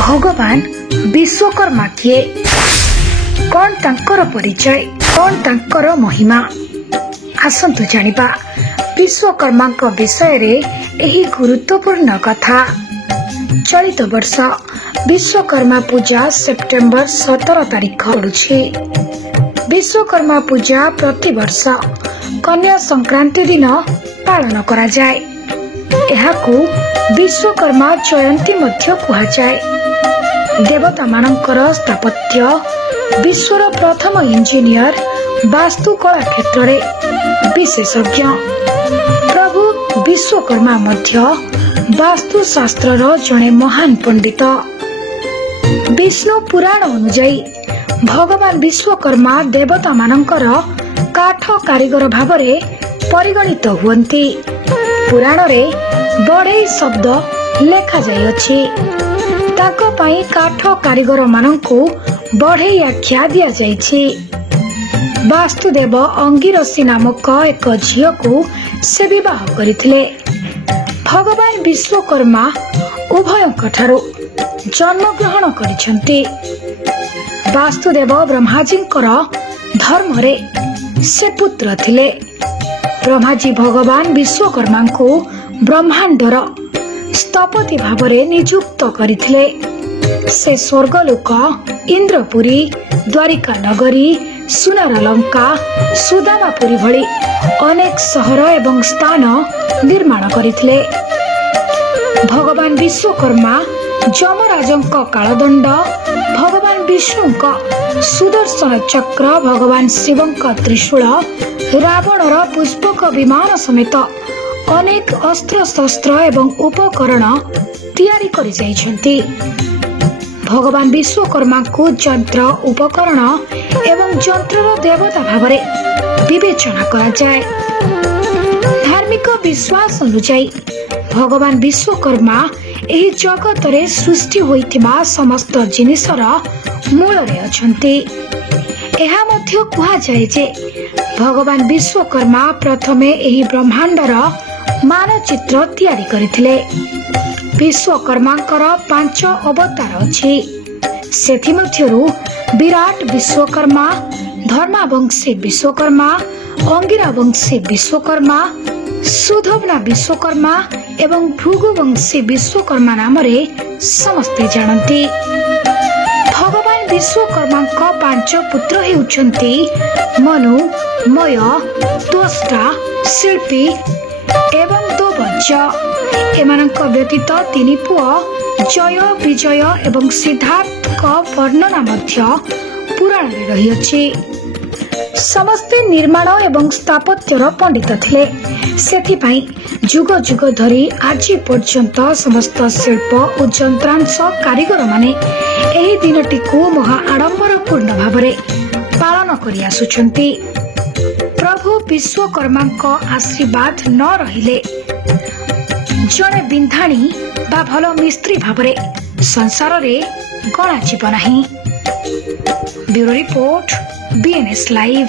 भगवान विश्वकर्मा किए, कौन तांकर परिचय, कौन तांकर महिमा, आसंतु जानिबा विश्वकर्मा विषय रे एही गुरुत्वपूर्ण कथा। चलित वर्ष विश्वकर्मा पूजा सेप्टेम्बर 17 तारिख पड़ुछि। विश्वकर्मा पूजा प्रति वर्ष कन्या संक्रांति दिन पालन करा जाए। एहाकू विश्वकर्मा जयंती मध्य कुहा जाए। देवता मानकर स्थापत्य, विश्वर प्रथम इंजीनियर, वास्तुकला क्षेत्र रे विशेषज्ञ प्रभु विश्वकर्मा मध्य वास्तुशास्त्र जड़े महान पंडित। विष्णु पुराण अनुଯାयी भगवान विश्वकर्मा देवता मानकर काठ कारीगर भावरे परिगणित हुअन्ति। पुराण रे बढ़ई शब्द लेखा जाय अछि। ताको पई काठ कारीगर मानंकु बढ़ई आख्या दिया जायछि। वास्तुदेव अंगिरसी नामक एक झियो को से विवाह करिथिले। भगवान विश्वकर्मा उभयंकठारु जन्म ग्रहण करिसंति। वास्तुदेव ब्रह्माजींकर धर्म रे से पुत्र थिले। ब्रह्माजी भगवान विश्वकर्मा को ब्रह्मांडर स्थपति भावरे नियुक्त करिथिले। से स्वर्गलोक, इंद्रपुरी, द्वारिका नगरी, सुनार लंका, सुदामापुरी भली अनेक सहर एवं स्थान निर्माण करिथिले। भगवान विश्वकर्मा जमराजंक कालदंड, भगवान विष्णुंक सुदर्शन चक्र, भगवान शिवंक त्रिशूल, रावणर पुष्पक विमान समेत अनेक अस्त्र शस्त्र एवं उपकरण तैयारी करि जाइछन्ति। भगवान विश्वकर्मा को यंत्र, उपकरण एवं यंत्रर देवता भावरे विवेचना करा जाए। धार्मिक विश्वास अनुଯାयी भगवान विश्वकर्मा एही जगत रे सृष्टि होइतिबा समस्त जिनिसर मूल रे अछन्ति। एहा मध्य कुहा जाए जे भगवान विश्वकर्मा प्रथमे एही ब्रह्मांडर मानचित्र तैयारी करिथिले। विश्वकर्मांकर 5 अवतार अछि। सेथि मध्यरु विराट विश्वकर्मा, धर्मावंशी विश्वकर्मा, अंगिरावंशी विश्वकर्मा, सुधवना विश्वकर्मा एवं भृगुवंशी विश्वकर्मा नाम रे समस्ते जानती। भगवान विश्वकर्मा 5 पुत्र हेउछन्ति मनु, मय, त्वष्टा, शिल्पी एवं दोबज्ज। एमानक व्यतीत 3 पुओ जय, विजय एवं सिद्धार्थ का वर्णना मध्य पुराण रे रहिअछि। समस्ते निर्माण एवं स्थापत्यर पंडित थिले। सेथिपाई जुग जुग धरी आज पर्यंत समस्त शिल्प और यंत्रांश कारीगर माने एही दिनटी को महा आडंबर पूर्ण भावरे पालन करि आसुछन्ति। प्रभु विश्वकर्मा को आशीर्वाद न रहिले जड़े बिंधाणी बा भलो मिस्त्री भावरे संसार रे गणा जीव नाही। Bureau report, BNS live.